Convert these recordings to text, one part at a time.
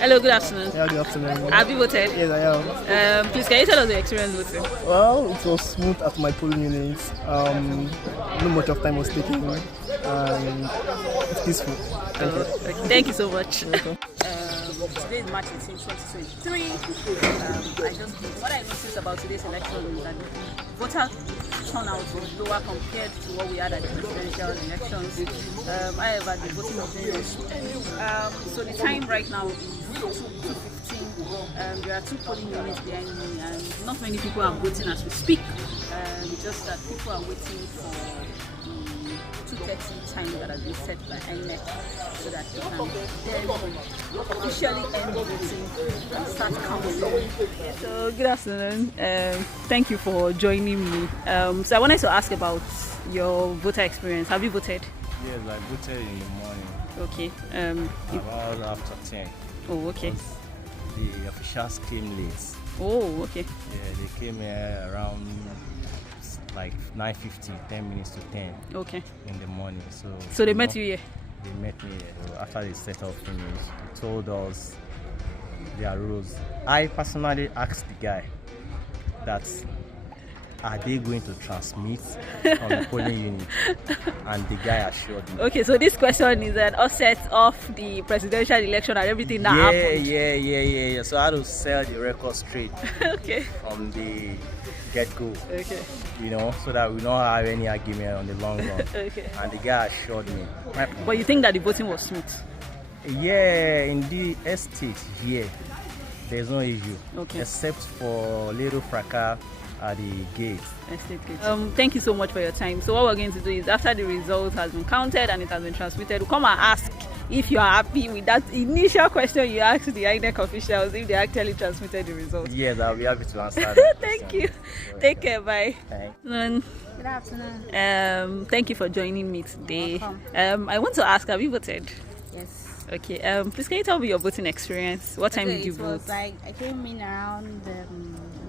Hello, good afternoon. Yeah, good afternoon. Have you voted? Yes, I am. Please, can you tell us the experience voting? Well, it was smooth at my polling unit. Not much of time was taken, and it's peaceful. Thank you. Okay. Thank you so much. You're welcome. Today is March 18, 2023. What I noticed about today's election is that voter turnout was lower compared to what we had at the presidential elections. However, the voting was very low. So the time right now is 2:15. There are two polling units behind me, and not many people are voting as we speak. Just that people are waiting for the 2:30 time that has been set by INEC so that they can then officially end voting and start counting. So good afternoon. Thank you for joining me. So I wanted to ask about your voter experience. Have you voted? Yes, I voted in the morning. Okay. About after 10. Oh, okay. The officials came late. Oh, okay. Yeah, they came here around like 9:50, 10 minutes to 10 Okay. in the morning. So they met you here? They met me here. So after the setup finished, they told us their rules. I personally asked the guy that are they going to transmit on the polling unit, and the guy assured me. Okay, so this question is an offset of the presidential election and everything that happened. Yeah. So I had to sell the record straight Okay. from the get-go. Okay. So that we don't have any argument on the long run. Okay. And the guy assured me. But you think that the voting was smooth? Yeah, in the estate here, there's no issue. Okay. Except for little fracas at the gate. Estate gate. Thank you so much for your time. So what we're going to do is after the result has been counted and it has been transmitted, we'll come and ask if you are happy with that initial question you asked the INEC officials, if they actually transmitted the results. Yes, I'll be happy to answer that. Thank you. Take care. Bye. Thanks. Good afternoon. Thank you for joining me today. Welcome. I want to ask, have you voted? Yes. Okay. Please can you tell me your voting experience? What time did you It vote? was like I came in around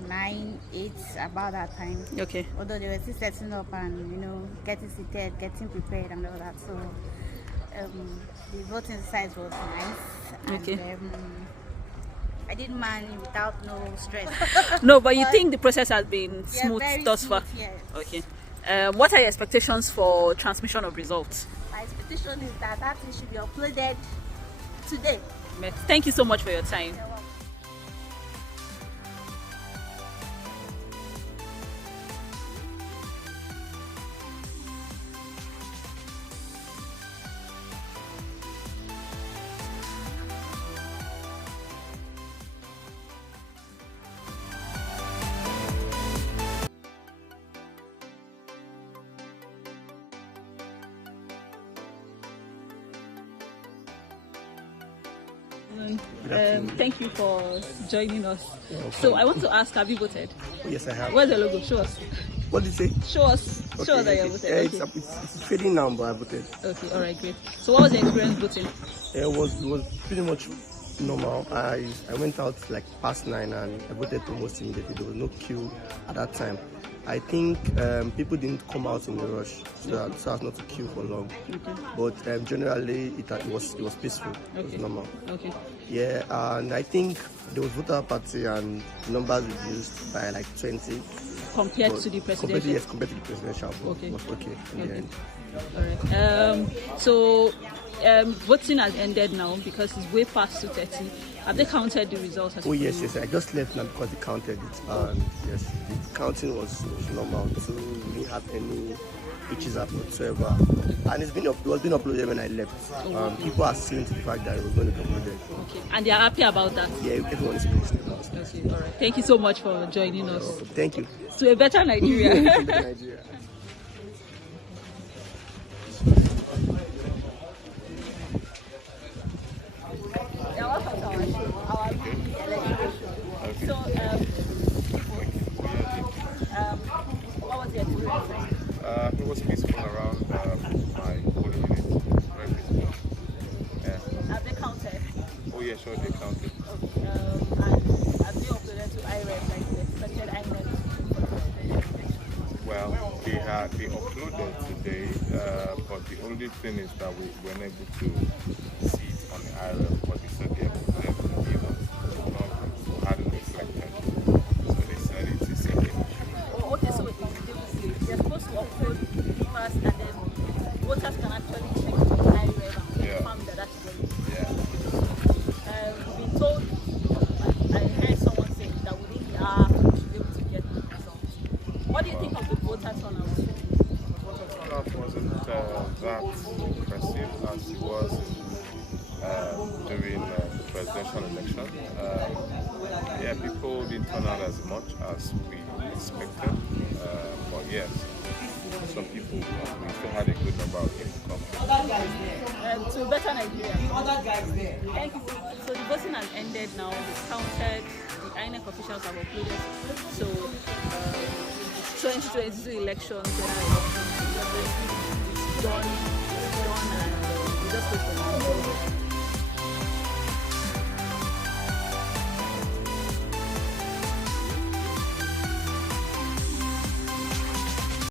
9, 8, about that time. Okay. Although they were still setting up and getting seated, getting prepared and all that. So the voting side was nice. And, Okay. I did mine without no stress. No, but you think the process has been Yeah, smooth very thus far? smooth, yes. Okay. What are your expectations for transmission of results? My expectation is that thing should be uploaded today. Thank you so much for your time. Thank you for joining us. So I want to ask, have you voted? Oh, yes, I have. Where's the logo? Show us. What did you say? Show us. Show us that you have voted. Yeah, Okay. it's trading now, but I voted. Okay. All right. Great. So what was your experience voting? It was pretty much normal. I went out like past 9 and I voted almost immediately. There was no queue at that time. I think people didn't come out in a rush so as not to queue for long. Okay. But generally, it was peaceful. It was Okay. normal. Okay. Yeah, and I think there was voter apathy and numbers reduced by like 20. Compared But to the presidential. compared to the presidential, but Okay. it was okay in the Okay. end. All right. So voting has ended now because it's way past 2:30. Have they counted the results? Oh yes. I just left now because they counted it, and yes, the counting was normal. So we didn't have any issues whatsoever, and it was being uploaded when I left. People are seeing to the fact that it was going to be uploaded. Okay. And they are happy about that. Yeah, everyone is pleased about it. Okay. All right. Thank you so much for joining us. Thank you. To a better Nigeria. Nigeria. So, what was your experience like? It was peaceful around my polling unit. Very peaceful. Yeah. Have they counted? Oh yeah, sure they counted. Okay. And have you uploaded to IRES like the expected INEC? Well, they uploaded today, but the only thing is that we weren't able to see it on the island, but they said they have uploaded. What do you think of the voter turnout? Voter turnout wasn't that impressive as it was during the presidential election. Yeah, people didn't turn out as much as we expected, but yes, some people, we still had a good number of people come. To better Nigeria. Thank you. So the voting has ended now. It's counted. The INEC officials have uploaded. So 2022 elections.